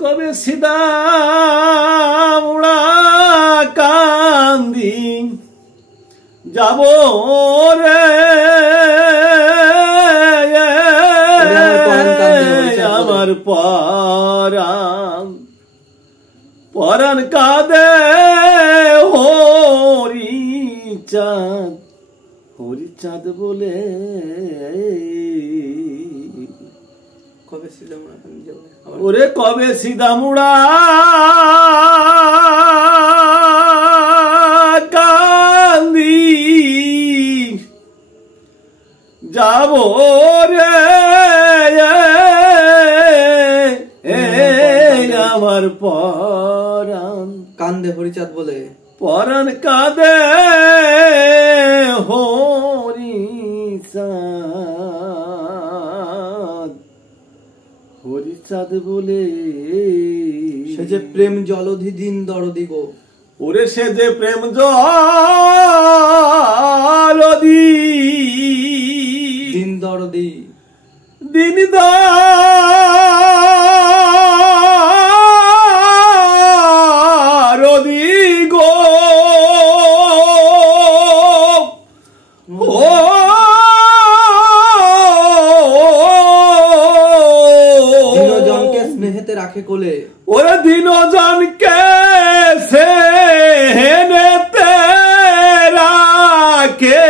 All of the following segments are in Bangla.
কবে সিদা মুড়া কান্দি যাব রে আমার পরাণ কাঁদে হরিচাঁদ বলে কবে সিধা মুড়া কান্দি যাব ওরে কবে সিধা মুড়া কান্দি যাব রে আমার পরাণ কান্দে হরিচাঁদ বলে পরাণ কাঁদে হরিচাঁদ বলে সে যে প্রেম জলধি দিন দরদি গো ওরে সে যে প্রেম জলধি দিন দরদি দিন দরদি গো দিনজনকে স্নেহেতে রাখে কোলে ওরে দিনজনকে স্নেহেতে রাখে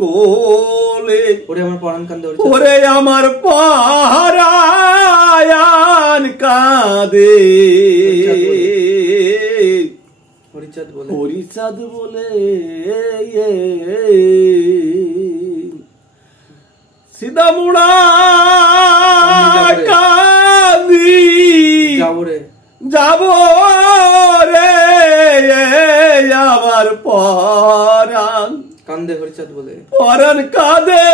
কোলে ওরে আমার পরাণ কান্দে ওরে আমার পরাণ কাঁদে হরিচাঁদ বলে হরিচাঁদ বলে সিধা মুড়া কান্দি যাব রে আমার পরাণ কান্দে হরিচাঁদ বলে পরাণ কাঁদে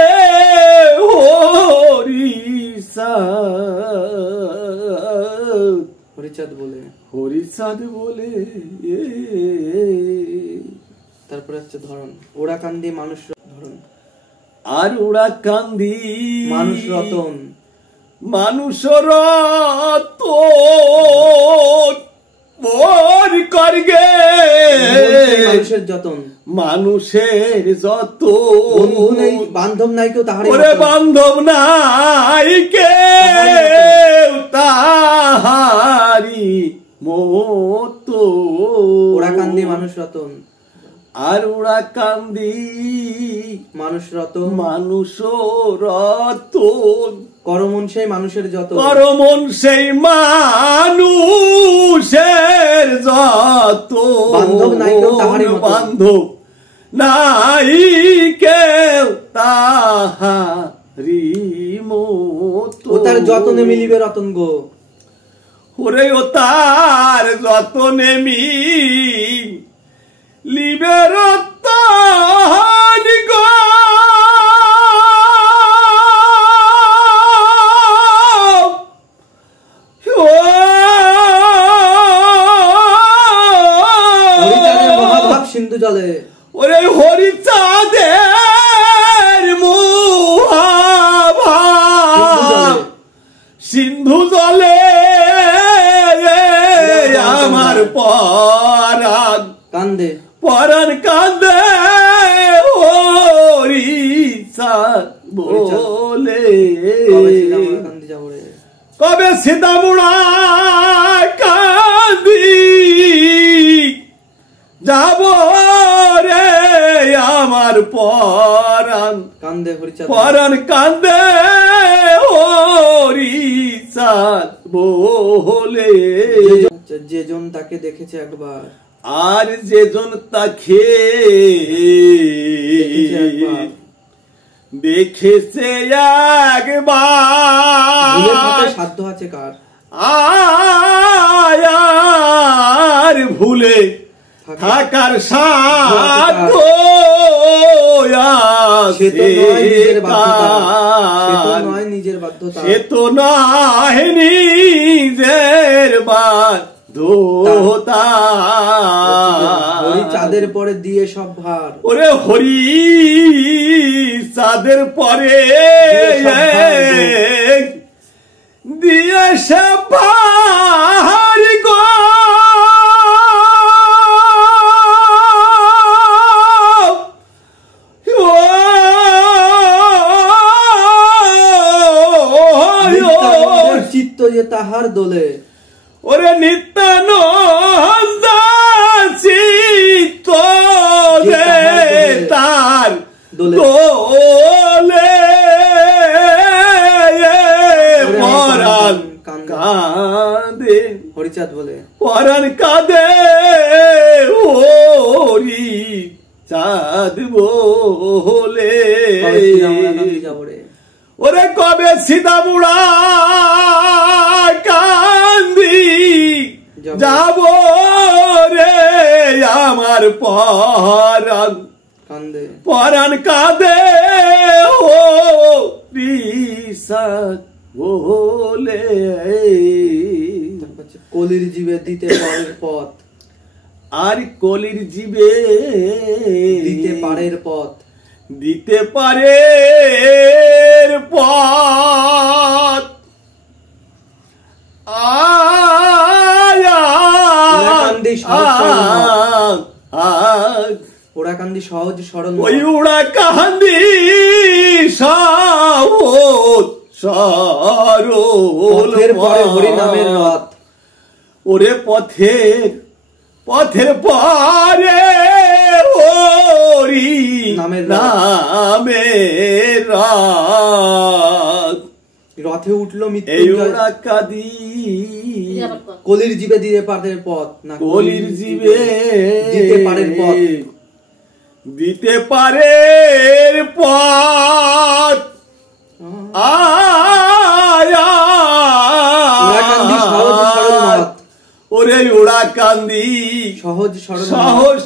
হরিচাঁদ বলে তারপরে হচ্ছে ধরন ওরা কান্দি মানুষ ধরন আর ওরা কান্দি মানুষ রতন মানুষ রতন মোর করগে মানুষের যতন মানুষের যত বন্ধু নেই বান্ধব নাই কেউ তাহারি ওরে বান্ধব নাই কেউ তাহারি মতো ওরা কান্দি মানুষ রতন আর ওরা কান্দি মানুষ রতন মানুষ রতন করমন সেই মানুষের যত করমন সেই মানুষের যত বান্ধব নাই কেউ তাহারি মতো বান্ধব নাই কেউ তাহারি মতো ও তার যতনে মিলিবে রতন গো ওরে ও তার যতনে মিলিবে রতন গো সিন্ধু জলে ওরে হরিচাঁদের মহাভাব সিন্ধু জলে আমার পরাণ কান্দে কান্দে হরিচাঁদ বলে কবে সিধা মুড়া কান্দি যাব রে আমার পরাণ কান্দে হরিচাঁদ পরাণ কান্দে হরিচাঁদ বলে যেজন তাকে দেখেছে একবার আর যেজন তাকে দেখেছে একবার সাধ্য আছে কার আর ভুলে থাকার সাধ্য সে তো নয় নিজের বাধ্যতা চাঁদের পরে দিয়ে সব ভার ওরে হরি চাঁদের পরে দিয়ে সব ভার যে তাহার দোলে। ওরে নিত্যান চিত্ত যে তার দোলে পরাণ কাঁদে। হরিচাঁদ বলে পরাণ কাঁদে হরি চাঁদ বলে। ওরে কবে সীতামুড়া কান্দি যাব রে আমার পরাণ কান্দে। পরাণ কাঁদে হরি চাঁদ বলে। কলির জীবে দিতে পারের পথ। আর কলির জীবে দিতে পারের পথ। দিতে পারে পথ। ওরা কান্দি সহজ সরল। ওই উড়া কান্দি সহজ সরল হরি নামের রথ। ওরে পথের পরে হরি নামের রথ। রথে উঠলো এই উড়া কাঁদি কলির জীবে দিতে পারের পথ। না কলির জীবে দিতে পারের পথ। দিতে পারের পথ। ওরে উড়া কান্দি সহজ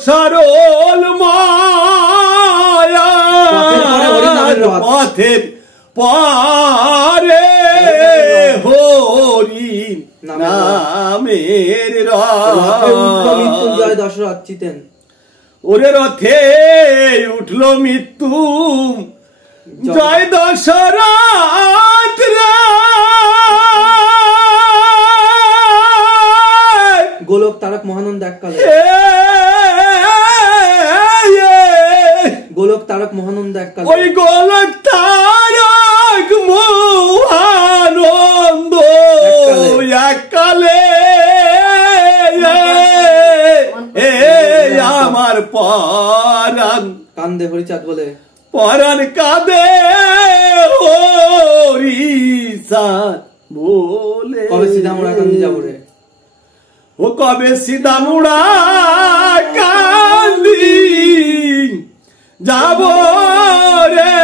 সরল মায়া পথের পরে হরি নামের মৃত্যুঞ্জয় দশরথ চিতেন। ওরে রথে উঠল মৃত্যু জয় দশরথ গোলক তারক মহানন্দ এককালে। গোলক তারক মহানন্দ এককালে। ওই গোলক তারক মহানন্দ এককালে আমার পরাণ কান্দে। হরিচাঁদ বলে পরাণ কাঁদে হরি চাঁদ বলে। কবে সীতামুড়া কান্দি যাব রে। ও কবে সীতামুড়া কান্দি যাব রে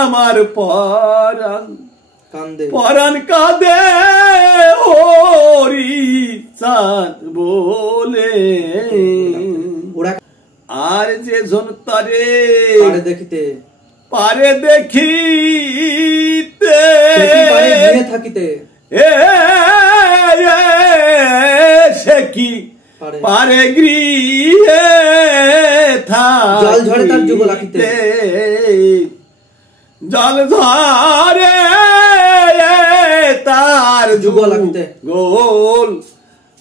আমার পরাণ কান্দে। পরাণ কাঁদে হরি চাঁদ বলে। আর যে জন তারে দেখিতে পারে দেখিতে থাকিতে সে কি পারে গৃহে জল ঝরে তার যুগল আঁকিতে। জল ঝরে তার যুগল আঁকিতে। গোল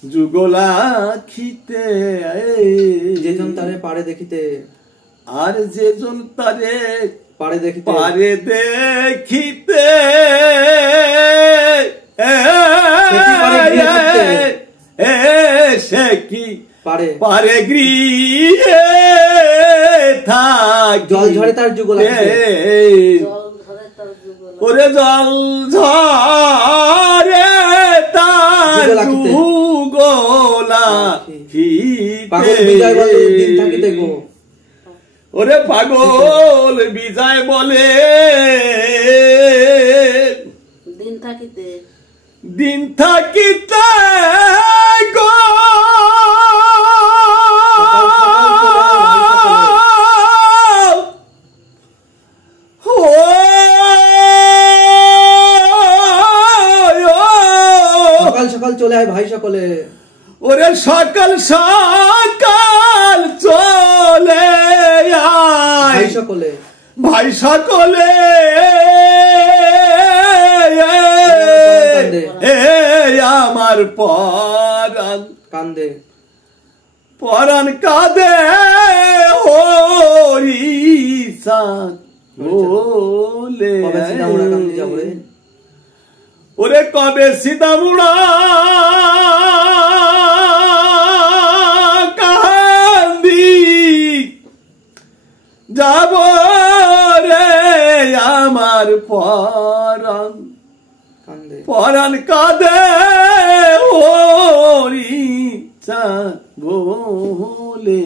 যুগলা খিতে যেজন তারে পারে দেখিতে। আর যেজন তারে পারে দেখিতে সে কি পারে গৃহে থাক। জল ঝরে তার যুগল ওরে জল ঝরে তার যুগলা খিতে। ওরে পাগল বিজয় বলে দিন থাকিতে গো সকাল সকাল চলে আয় ভাই সকলে। ওরে সকাল সকাল চলে ভাই সকলে। ভাই সকলে আমার পরাণ কান্দে। পরাণ কাঁদে হরি চাঁদ বলে। ওরে কবে সীতামুড়া কান্দি যাব রে আমার পরাণ কান্দে পরাণ কাঁদে ওরি চা বলে